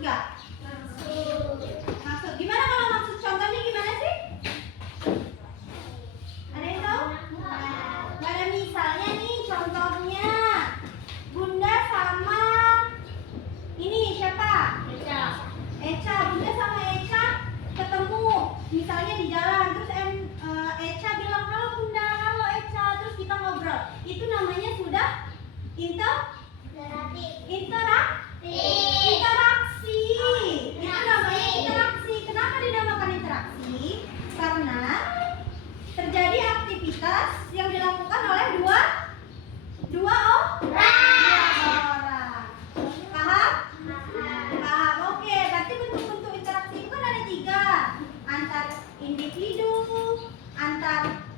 nggak? Maksud. Gimana kalau maksud? Contohnya gimana sih? Ada yang tahu? Nggak ada. Misalnya nih contohnya Bunda sama ini siapa? Echa. Bunda sama Echa ketemu misalnya di jalan, terus Echa bilang halo Bunda, halo Echa, terus kita ngobrol. Itu namanya sudah interaksi. Itu namanya interaksi. Kenapa dinamakan interaksi? Karena terjadi aktivitas yang dilakukan oleh dua orang. Paham? Paham. Oke, berarti bentuk-bentuk interaksi itu kan ada 3. Antar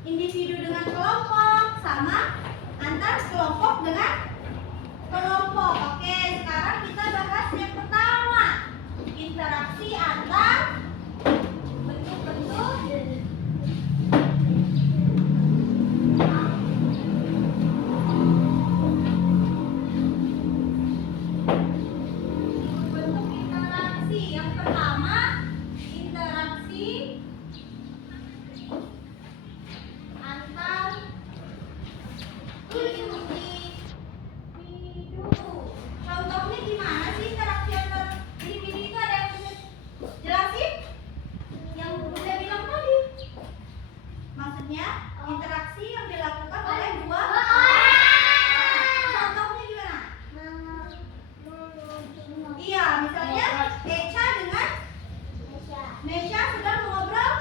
individu dengan kelompok, sama antar kelompok dengan kelompok. Oke, sekarang kita bahas yang pertama, interaksi antar bentuk-bentuk interaksi. Yang pertama, interaksi antar individu. Contohnya gimana sih interaksi antar individu itu? Ada yang bisa jelasin? Yang Bunda bilang tadi. Maksudnya interaksi yang dilakukan oleh dua orang. Contohnya gimana? Iya, misalnya Echa dengan Nesha sedang mengobrol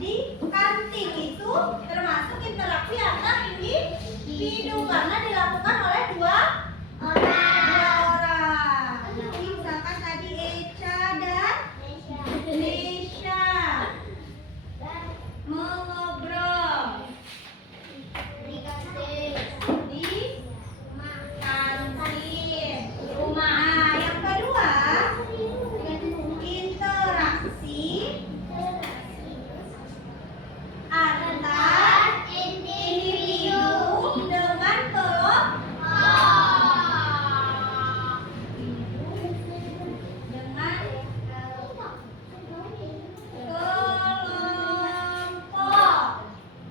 di kantin. Itu termasuk interaksi antar individu karena dilakukan oleh dua orang. Jadi misalkan tadi Echa dan Nesha mengobrol di kantin rumah. Nah, yang kedua, interaksi antar individu dengan kelompok.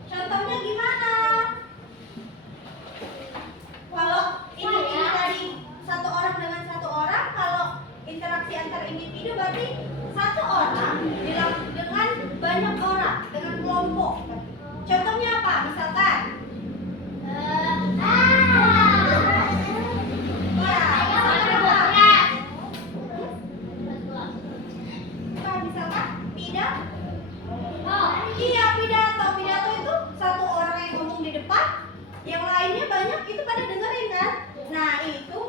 Contohnya gimana? Kalau individu tadi satu orang dengan satu orang, kalau interaksi antar individu berarti satu orang dengan banyak orang, dengan kelompok. Contohnya apa? Misalkan misalkan pidato. Pidato itu satu orang yang ngomong di depan, yang lainnya banyak itu pada dengerin kan? Nah, itu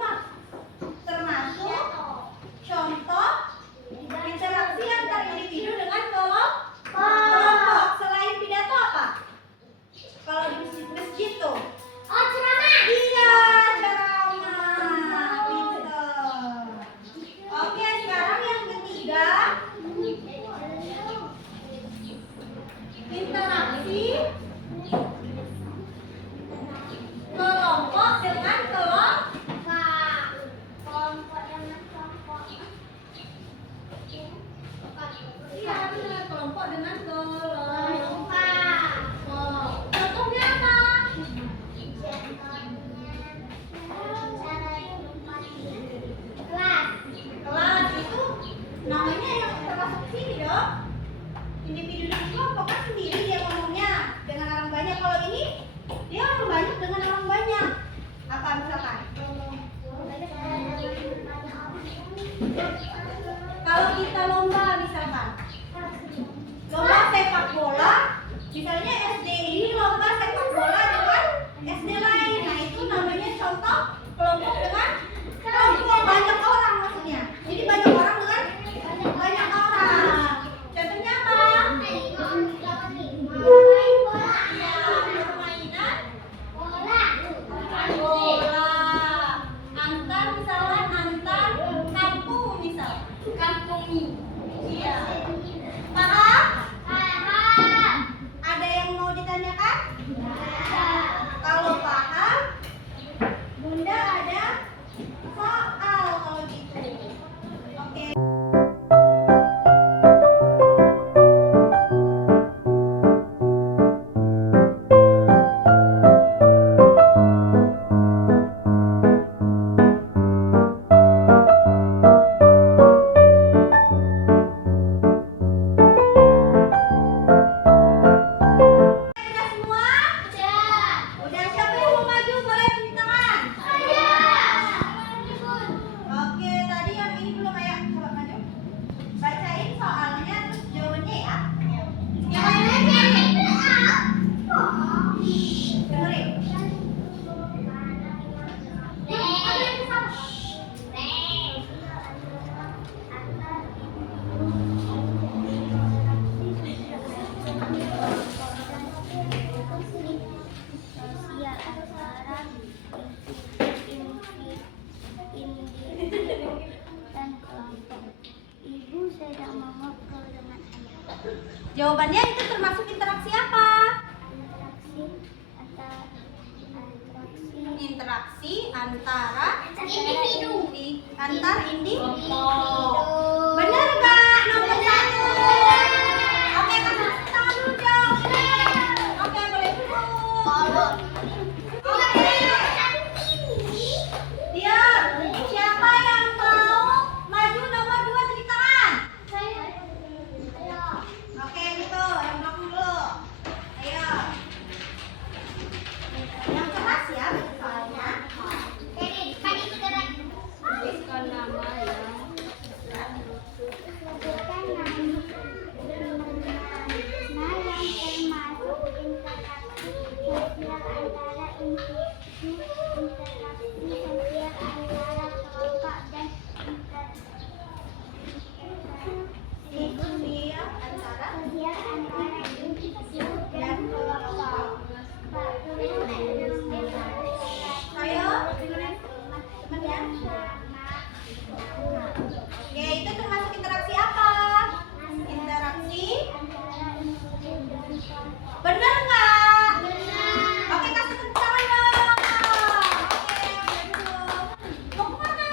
termasuk contoh interaksi antar individu dengan kelompok. Selain pidato apa? Kalau di masjid tuh. Ceramah. Iya, ceramah. Pinter. Oke, sekarang yang ketiga, interaksi kelompok dengan kelompok. Iya, benar, kelompok dengan kelompok. Contohnya apa? Kelas itu namanya yang termasuk sini dong. Individu dan kelompok kan sendiri dia ngomongnya dengan orang banyak. Kalau ini dia orang banyak dengan orang banyak. Apa misalkan? Kalau kita lomba misalkan, lomba sepak bola, misalnya SD ini lomba sepak bola dengan SD lain. Nah, itu namanya contoh kelompok dengan kelompok, banyak orang maksudnya. Jadi banyak orang dengan banyak orang. Contohnya apa? Permainan bola. Antar misalkan antar kampung misal. Kampung. Iya. Paham? Paham. Ada yang mau ditanyakan? Kalau paham tidak mau ngobrol dengan ayah. Jawabannya itu termasuk interaksi apa? Interaksi antara Individu. Antar individu. Benar nggak? Nomor 1. Oke, kasih tepuk tangan dulu dong. Oke, boleh dulu. Oke. Diam. Siapa yang mau maju nomor 2 tulis tangan? Oke, gitu. Yang belakang dulu. Ayo. Yang keras ya soalnya. Tuliskan nama yang sebutkan nama yang termasuk interaksi sosial antara individu, interaksi sosial antara kelompok dan Interaksi antara sosial antara individu dan kelompok. Ayo, dengerin temennya. Oke, itu termasuk interaksi apa? Interaksi? Benar nggak? Oke, kasih tepuk tangan dong. Oke, udah duduk. Mau kemana?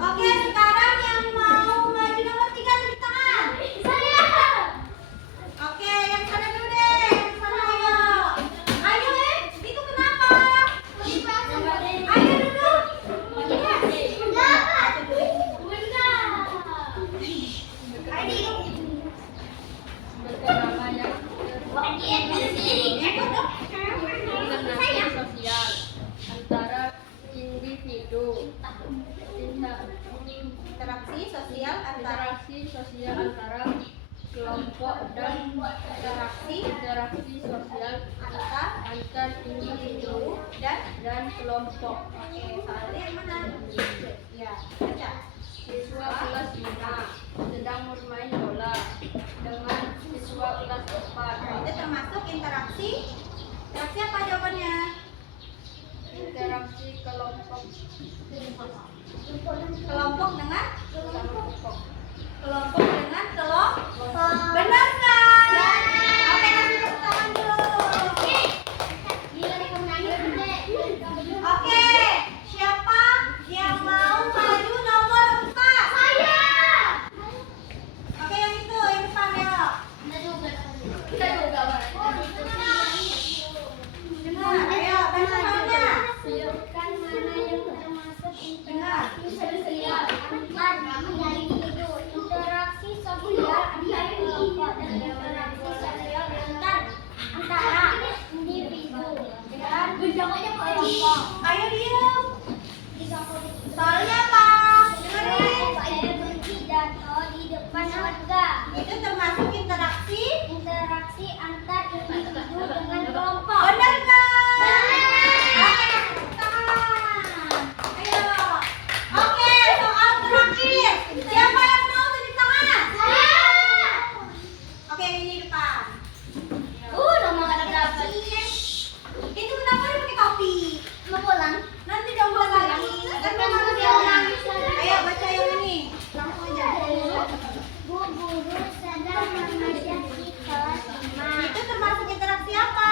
Oke, sekarang yang mau maju nomor 3 tulis tangan. Oke, yang sana dulu deh. Yang sana ayo. Ayo, itu kenapa? Ayo duduk. Interaksi sosial antara individu, Interaksi sosial antara interaksi sosial antara kelompok dan interaksi sosial antar individu dan kelompok. oke, soalnya yang mana? Ya, baca. Siswa kelas 5 sedang bermain bola dengan siswa kelas 4. Itu termasuk interaksi. Interaksi apa jawabannya? Interaksi kelompok Kelompok dengan kelompok. kelompok dengan kelompok. Benar nggak? Oke, kasih tepuk tangan dulu. Oke, siapa yang mau maju nomor 4? Oke, yang itu, yang depan ya. Dengar, ayo, baca soalnya. Sebutkan mana yang termasuk interaksi Dengar. sosial antar individu, interaksi sosial antar kelompok, dan interaksi sosial antara individu dan kelompok. Ayo diam. Soalnya apa? Dengerin. Saya berpidato di depan warga. Itu termasuk interaksi. Interaksi antar individu dengan kelompok. Benar nggak? Benar. Oke, tepuk tangan. Ayo. Oke, soal terakhir. Siapa yang mau tulis tangan? Oke, yang ini depan. Nomor berapa? Itu kenapa dia pakai topi? Mau pulang? Nanti dong buat lagi. Kan memang dia ulang. Ayo baca yang ini. Langsung aja. Bu guru sedang mengajar di kelas 5. Itu termasuk interaksi apa?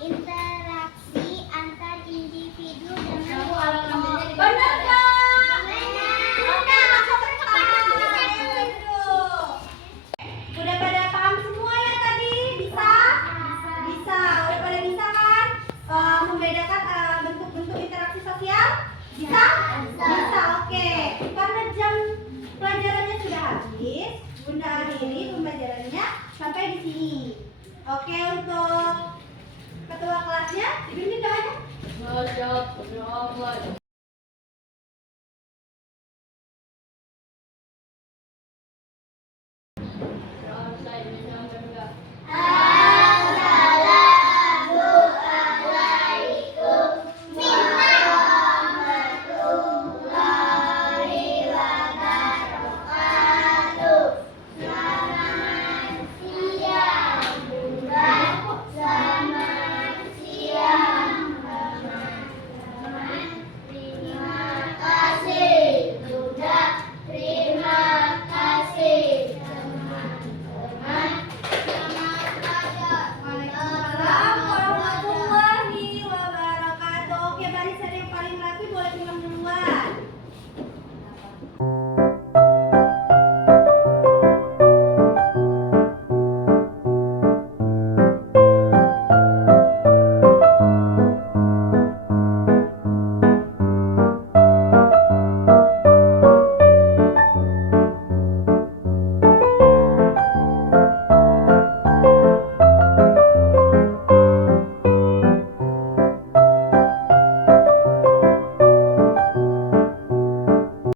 Interaksi antar individu dengan kelompok. Benar nggak? Benar. Oke, langsung tepuk tangan. Ayo duduk. Udah pada paham semua ya tadi? Bisa? Bisa. Udah pada bisa kan? Membedakan bentuk-bentuk interaksi sosial? Bisa? Bisa. Oke. Karena jam pelajarannya sudah habis, Bunda akhiri pembelajarannya sampai di sini. Oke, untuk ketua kelasnya dipimpin doanya. Masya Allah.